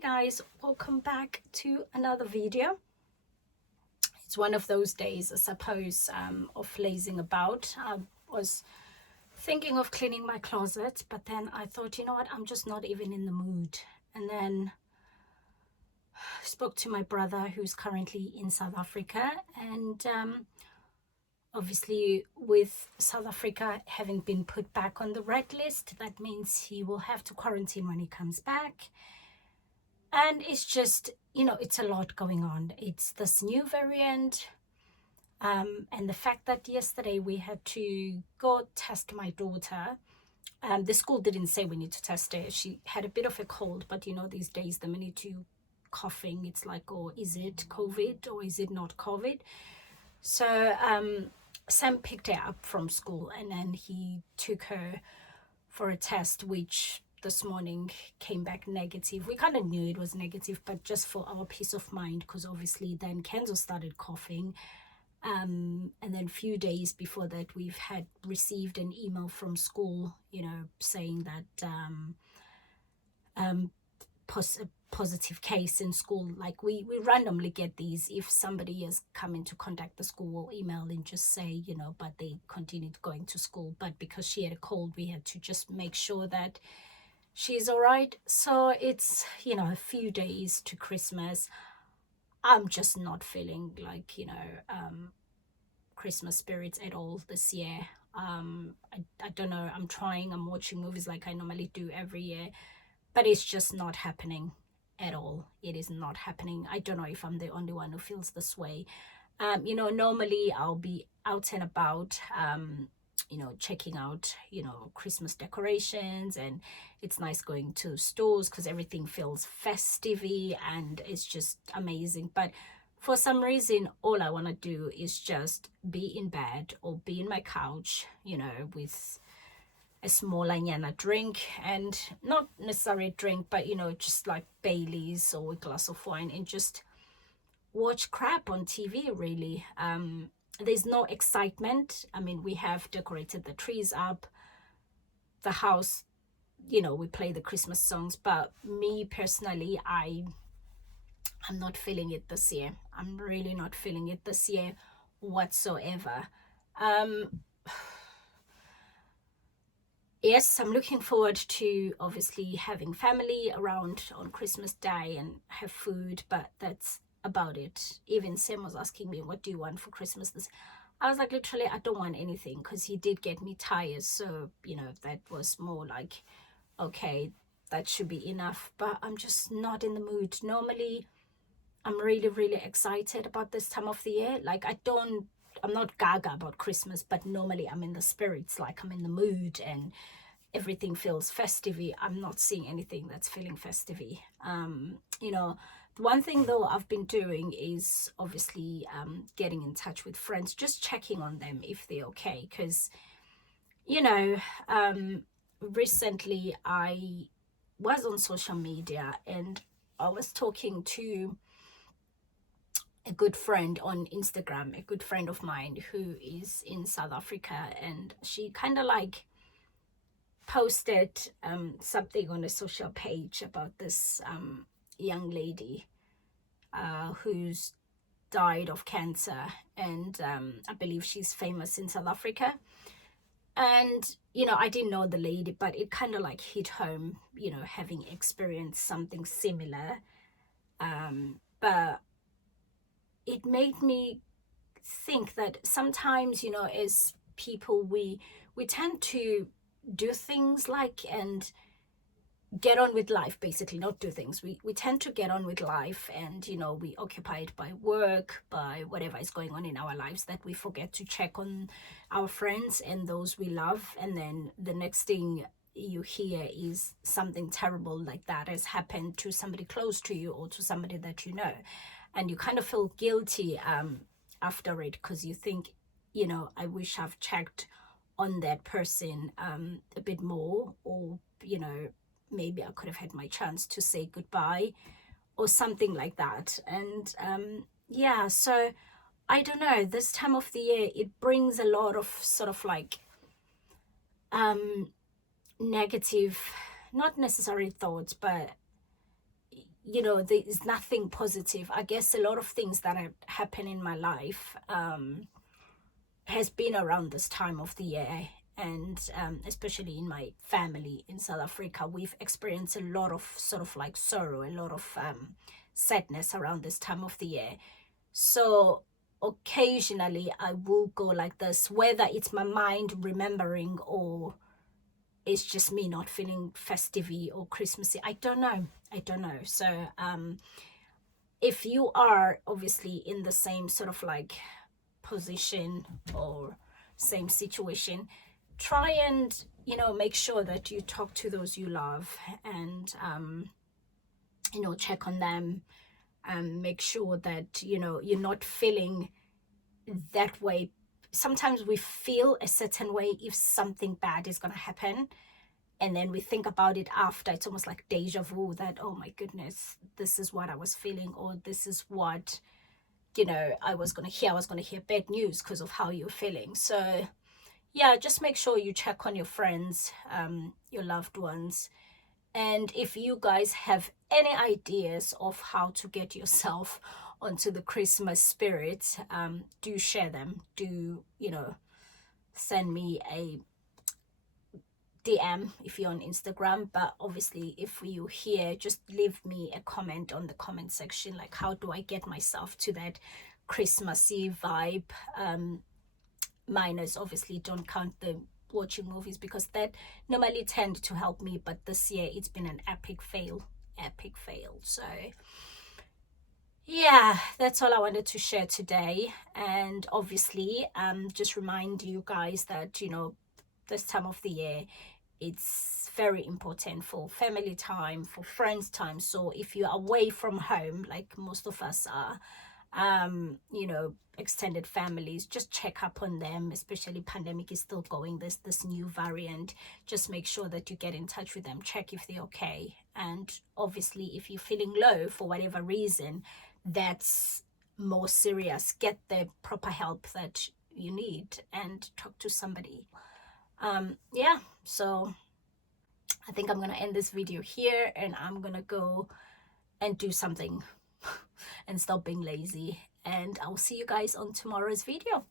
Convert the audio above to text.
Hi guys, welcome back to another video. It's one of those days, I suppose, of lazing about. I was thinking of cleaning my closet, but then I thought, you know what, I'm just not even in the mood. And then I spoke to my brother who's currently in South Africa, and obviously with South Africa having been put back on the red list, that means he will have to quarantine when he comes back. And it's just, you know, it's a lot going on. It's this new variant, and the fact that yesterday we had to go test my daughter. The school didn't say we need to test her. She had a bit of a cold, but you know, these days the minute you coughing, it's like, oh, is it COVID or is it not COVID? So Sam picked her up from school, and then he took her for a test, which this morning came back negative. We kind of knew it was negative, but just for our peace of mind, because obviously then Kenzo started coughing, and then a few days before that we've had received an email from school, you know, saying that positive case in school. Like we randomly get these. If somebody has come into contact, the school will email and just say, you know, but they continued going to school. But because she had a cold, we had to just make sure that she's all right. So it's, you know, a few days to Christmas. I'm just not feeling like, you know, Christmas spirits at all this year. I don't know. I'm watching movies like I normally do every year, but it's just not happening at all. It is not happening. I don't know if I'm the only one who feels this way. You know, normally I'll be out and about, you know, checking out, you know, Christmas decorations, and it's nice going to stores because everything feels festive and it's just amazing. But for some reason, all I want to do is just be in bed or be in my couch, you know, with a small anyana drink, and not necessarily drink, but you know, just like Baileys or a glass of wine, and just watch crap on TV, really. There's no excitement. I mean, we have decorated the trees up, the house, you know, we play the Christmas songs, but me personally, I'm not feeling it this year. I'm really not feeling it this year whatsoever. Yes, I'm looking forward to obviously having family around on Christmas Day and have food, but that's about it. Even Sam was asking me, what do you want for Christmas this? I was like, literally, I don't want anything, because he did get me tires. So, you know, that was more like, okay, that should be enough. But I'm just not in the mood. Normally, I'm really, really excited about this time of the year. Like, I'm not gaga about Christmas, but normally I'm in the spirits, like I'm in the mood and everything feels festive. I'm not seeing anything that's feeling festive. You know, the one thing though I've been doing is obviously getting in touch with friends, just checking on them if they're okay. Because, you know, recently I was on social media and I was talking to a good friend on Instagram, a good friend of mine who is in South Africa, and she kind of like posted something on a social page about this young lady who's died of cancer, and I believe she's famous in South Africa. And you know, I didn't know the lady, but it kind of like hit home, you know, having experienced something similar. But it made me think that sometimes, you know, as people, we tend to do things like and get on with life, basically. Not do things, we tend to get on with life, and you know, we occupied by work, by whatever is going on in our lives, that we forget to check on our friends and those we love. And then the next thing you hear is something terrible like that has happened to somebody close to you or to somebody that you know, and you kind of feel guilty after it, because you think, you know, I wish I've checked on that person a bit more, or you know, maybe I could have had my chance to say goodbye or something like that. And yeah, so I don't know, this time of the year, it brings a lot of sort of like negative, not necessarily thoughts, but you know, there is nothing positive. I guess a lot of things that have happened in my life has been around this time of the year. And especially in my family in South Africa, we've experienced a lot of sort of like sorrow, a lot of sadness around this time of the year. So occasionally I will go like this, whether it's my mind remembering or it's just me not feeling festive or Christmassy. I don't know. So if you are obviously in the same sort of like position or same situation, try and, you know, make sure that you talk to those you love and you know, check on them and make sure that, you know, you're not feeling that way. Sometimes we feel a certain way if something bad is going to happen, and then we think about it after. It's almost like deja vu, that, oh my goodness, this is what I was feeling, or this is what, you know, I was going to hear bad news because of how you're feeling. So yeah, just make sure you check on your friends, your loved ones. And if you guys have any ideas of how to get yourself onto the Christmas spirit, do share them. Do, you know, send me a DM if you're on Instagram. But obviously, if you're here, just leave me a comment on the comment section, like, how do I get myself to that Christmassy vibe? Minus, obviously, don't count the watching movies, because that normally tend to help me, but this year it's been an epic fail. So yeah, that's all I wanted to share today. And obviously just remind you guys that, you know, this time of the year, it's very important for family time, for friends time. So if you're away from home, like most of us are, you know, extended families, just check up on them. Especially pandemic is still going, there's this new variant. Just make sure that you get in touch with them, check if they're okay. And obviously, if you're feeling low for whatever reason that's more serious, get the proper help that you need and talk to somebody. Yeah, so I think I'm gonna end this video here, and I'm gonna go and do something and stop being lazy. And I'll see you guys on tomorrow's video.